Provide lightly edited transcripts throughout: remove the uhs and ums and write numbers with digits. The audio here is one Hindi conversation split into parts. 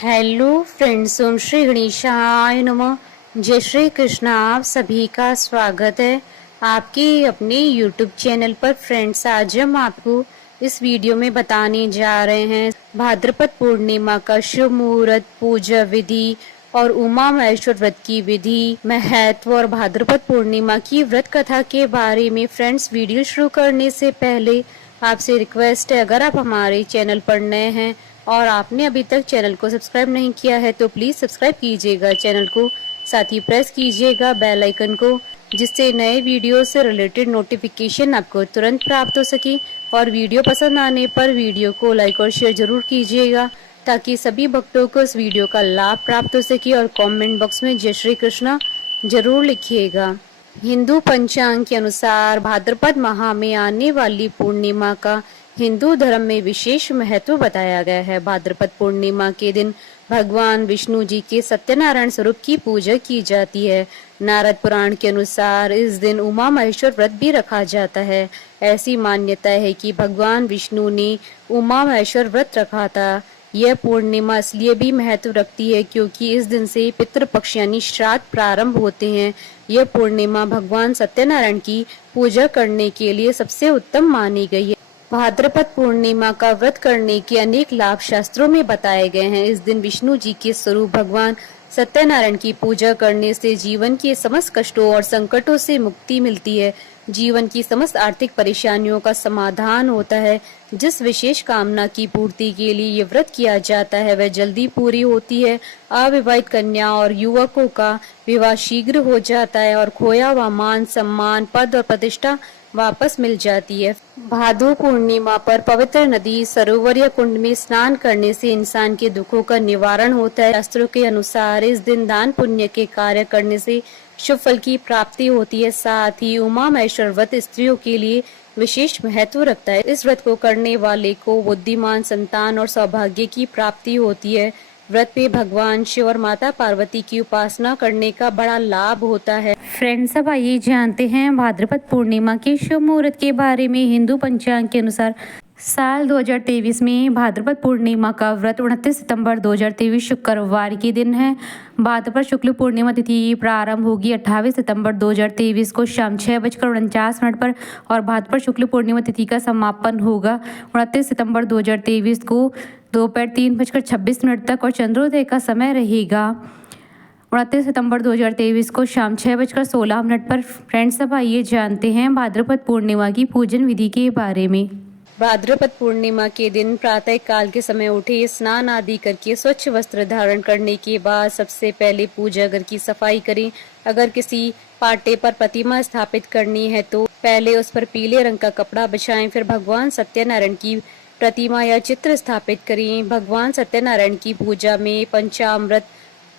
हेलो फ्रेंड्स, ओम श्री गणेशाय नमः। जय श्री कृष्ण। आप सभी का स्वागत है आपके अपने यूट्यूब चैनल पर। फ्रेंड्स, आज हम आपको इस वीडियो में बताने जा रहे हैं भाद्रपद पूर्णिमा का शुभ मुहूर्त, पूजा विधि और उमा महेश्वर व्रत की विधि, महत्व और भाद्रपद पूर्णिमा की व्रत कथा के बारे में। फ्रेंड्स, वीडियो शुरू करने से पहले आपसे रिक्वेस्ट है, अगर आप हमारे चैनल पर नए हैं और आपने अभी तक चैनल को सब्सक्राइब नहीं किया है तो प्लीज सब्सक्राइब कीजिएगा चैनल को, साथ ही प्रेस कीजिएगा बेल आइकन को, जिससे नए वीडियो से रिलेटेड नोटिफिकेशन आपको तुरंत प्राप्त हो सके। और वीडियो पसंद आने पर वीडियो को लाइक और शेयर जरूर कीजिएगा ताकि सभी भक्तों को इस वीडियो का लाभ प्राप्त हो सके। और कमेंट बॉक्स में जय श्री कृष्णा जरूर लिखिएगा। हिंदू पंचांग के अनुसार भाद्रपद माह में आने वाली पूर्णिमा का हिंदू धर्म में विशेष महत्व बताया गया है। भाद्रपद पूर्णिमा के दिन भगवान विष्णु जी के सत्यनारायण स्वरूप की पूजा की जाती है। नारद पुराण के अनुसार इस दिन उमा महेश्वर व्रत भी रखा जाता है। ऐसी मान्यता है कि भगवान विष्णु ने उमा महेश्वर व्रत रखा था। यह पूर्णिमा इसलिए भी महत्व रखती है क्योंकि इस दिन से पितृपक्ष यानी श्राद्ध प्रारंभ होते हैं। यह पूर्णिमा भगवान सत्यनारायण की पूजा करने के लिए सबसे उत्तम मानी गई है। भाद्रपद पूर्णिमा का व्रत करने के अनेक लाभ शास्त्रों में बताए गए हैं। इस दिन विष्णु जी के स्वरूप भगवान सत्यनारायण की पूजा करने से जीवन के समस्त कष्टों और संकटों से मुक्ति मिलती है। जीवन की समस्त आर्थिक परेशानियों का समाधान होता है। जिस विशेष कामना की पूर्ति के लिए ये व्रत किया जाता है वह जल्दी पूरी होती है। अविवाहित कन्या और युवकों का विवाह शीघ्र हो जाता है और खोया हुआ मान सम्मान, पद और प्रतिष्ठा वापस मिल जाती है। भादो पूर्णिमा पर पवित्र नदी, सरोवर या कुंड में स्नान करने से इंसान के दुखों का निवारण होता है। शास्त्रों के अनुसार इस दिन दान पुण्य के कार्य करने से शुभ फल की प्राप्ति होती है। साथ ही उमा महेश्वर व्रत स्त्रियों के लिए विशेष महत्व रखता है। इस व्रत को करने वाले को बुद्धिमान संतान और सौभाग्य की प्राप्ति होती है। व्रत में भगवान शिव और माता पार्वती की उपासना करने का बड़ा लाभ होता है। फ्रेंड्स, अब आइए जानते हैं भाद्रपद पूर्णिमा के शुभ मुहूर्त के बारे में। हिंदू पंचांग के अनुसार साल 2023 में भाद्रपद पूर्णिमा का व्रत 29 सितंबर 2023 शुक्रवार के दिन है। भाद्रपद शुक्ल पूर्णिमा तिथि प्रारंभ होगी 28 सितंबर 2023 को शाम 6:49 पर और भाद्रपद शुक्ल पूर्णिमा तिथि का समापन होगा 29 सितंबर 2023 को दोपहर 3:26 तक और चंद्रोदय का समय रहेगा 29 सितंबर 2023 को शाम 6:16 पर। फ्रेंड्स, अब आइए जानते हैं भाद्रपद पूर्णिमा की पूजन विधि के बारे में। भाद्रपद पूर्णिमा के दिन प्रातः काल के समय उठे, स्नान आदि करके स्वच्छ वस्त्र धारण करने के बाद सबसे पहले पूजा घर की सफाई करें। अगर किसी पाटे पर प्रतिमा स्थापित करनी है तो पहले उस पर पीले रंग का कपड़ा बिछाएं, फिर भगवान सत्यनारायण की प्रतिमा या चित्र स्थापित करें। भगवान सत्यनारायण की पूजा में पंचामृत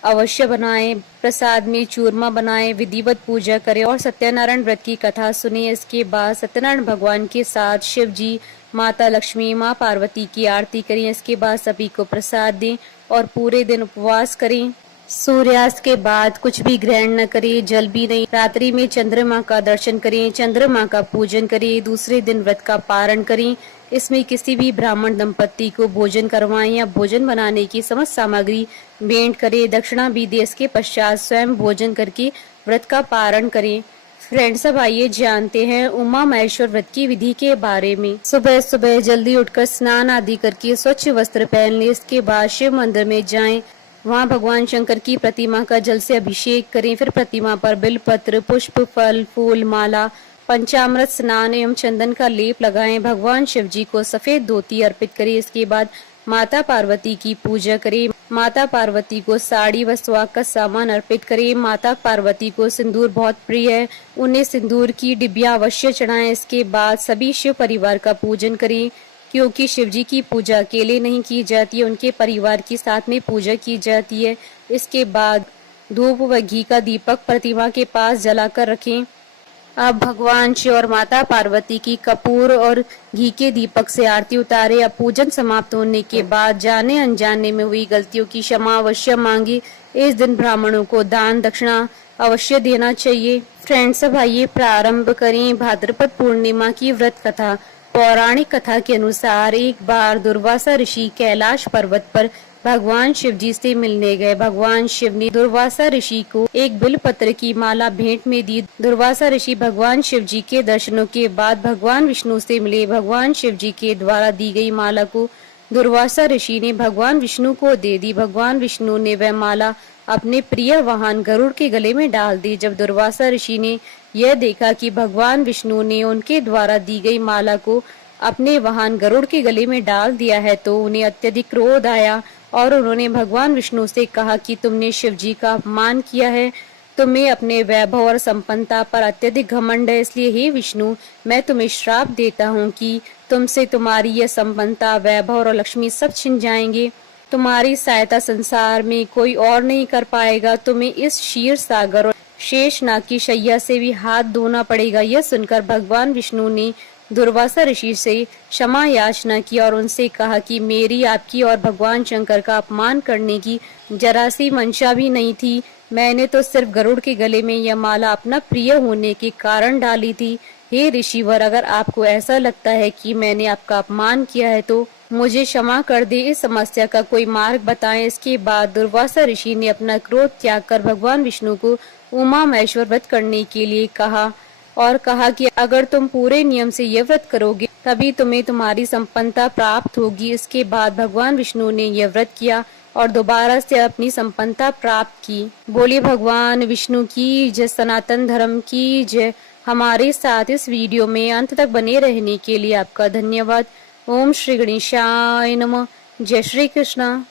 अवश्य बनाएं, प्रसाद में चूरमा बनाएं, विधिवत पूजा करें और सत्यनारायण व्रत की कथा सुने। इसके बाद सत्यनारायण भगवान के साथ शिव जी, माता लक्ष्मी, माँ पार्वती की आरती करें। इसके बाद सभी को प्रसाद दें और पूरे दिन उपवास करें। सूर्यास्त के बाद कुछ भी ग्रहण न करें, जल भी नहीं। रात्रि में चंद्रमा का दर्शन करें, चंद्रमा का पूजन करें। दूसरे दिन व्रत का पारण करें। इसमें किसी भी ब्राह्मण दंपति को भोजन करवाएं या भोजन बनाने की समस्त सामग्री भेंट करें, दक्षिणा भी दे। इसके पश्चात स्वयं भोजन करके व्रत का पारण करें। फ्रेंड्स, अब आइए जानते हैं उमा महेश्वर व्रत की विधि के बारे में। सुबह सुबह जल्दी उठकर स्नान आदि करके स्वच्छ वस्त्र पहन लें। इसके बाद शिव मंदिर में जाएं, वहां भगवान शंकर की प्रतिमा का जल से अभिषेक करें। फिर प्रतिमा पर बिलपत्र, पुष्प, फल, फूल, माला, पंचामृत, स्नान एवं चंदन का लेप लगाएं। भगवान शिव जी को सफेद धोती अर्पित करें। इसके बाद माता पार्वती की पूजा करें। माता पार्वती को साड़ी व सुहाग का सामान अर्पित करें। माता पार्वती को सिंदूर बहुत प्रिय है, उन्हें सिंदूर की डिबिया अवश्य चढ़ाएं। इसके बाद सभी शिव परिवार का पूजन करें, क्योंकि शिव जी की पूजा अकेले नहीं की जाती है, उनके परिवार के साथ में पूजा की जाती है। इसके बाद धूप व घी का दीपक प्रतिमा के पास जलाकर रखें। अब भगवान शिव और माता पार्वती की कपूर और घी के दीपक से आरती उतारे। अब पूजन समाप्त होने के बाद जाने अनजाने में हुई गलतियों की क्षमा अवश्य मांगी। इस दिन ब्राह्मणों को दान दक्षिणा अवश्य देना चाहिए। फ्रेंड्स, अब आइए प्रारंभ करें भाद्रपद पूर्णिमा की व्रत कथा। पौराणिक कथा के अनुसार एक बार दुर्वासा ऋषि कैलाश पर्वत पर भगवान शिव जी से मिलने गए। भगवान शिव ने दुर्वासा ऋषि को एक बिलपत्र की माला भेंट में दी। दुर्वासा ऋषि भगवान शिव जी के दर्शनों के बाद भगवान विष्णु से मिले। भगवान शिव जी के द्वारा दी गई माला को दुर्वासा ऋषि ने भगवान विष्णु को दे दी। भगवान विष्णु ने वह माला अपने प्रिय वाहन गरुड़ के गले में डाल दी। जब दुर्वासा ऋषि ने यह देखा कि भगवान विष्णु ने उनके द्वारा दी गई माला को अपने वाहन गरुड़ के गले में डाल दिया है तो उन्हें अत्यधिक क्रोध आया और उन्होंने भगवान विष्णु से कहा कि तुमने शिव जी का अपमान किया है, तुम्हें अपने वैभव और संपन्नता पर अत्यधिक घमंड है, इसलिए हे विष्णु, मैं तुम्हें श्राप देता हूँ कि तुमसे तुम्हारी यह संपन्नता, वैभव और लक्ष्मी सब छिन जाएंगे। तुम्हारी सहायता संसार में कोई और नहीं कर पाएगा। तुम्हें इस क्षीर सागर और शेषनाग की शैया से भी हाथ धोना पड़ेगा। यह सुनकर भगवान विष्णु ने दुर्वासा ऋषि से क्षमा याचना की और उनसे कहा कि मेरी आपकी और भगवान शंकर का अपमान करने की जरा सी मंशा भी नहीं थी। मैंने तो सिर्फ गरुड़ के गले में यह माला अपना प्रिय होने के कारण डाली थी। हे ऋषिवर, अगर आपको ऐसा लगता है कि मैंने आपका अपमान किया है तो मुझे क्षमा कर दे, इस समस्या का कोई मार्ग बताएं। इसके बाद दुर्वासा ऋषि ने अपना क्रोध त्याग कर भगवान विष्णु को उमा महेश्वर व्रत करने के लिए कहा और कहा कि अगर तुम पूरे नियम से यह व्रत करोगे तभी तुम्हें तुम्हारी संपन्नता प्राप्त होगी। इसके बाद भगवान विष्णु ने यह व्रत किया और दोबारा से अपनी संपन्नता प्राप्त की। बोलिए भगवान विष्णु की जय, सनातन धर्म की जय। हमारे साथ इस वीडियो में अंत तक बने रहने के लिए आपका धन्यवाद। ओम श्री गणेशाय नमः। जय श्री कृष्णा।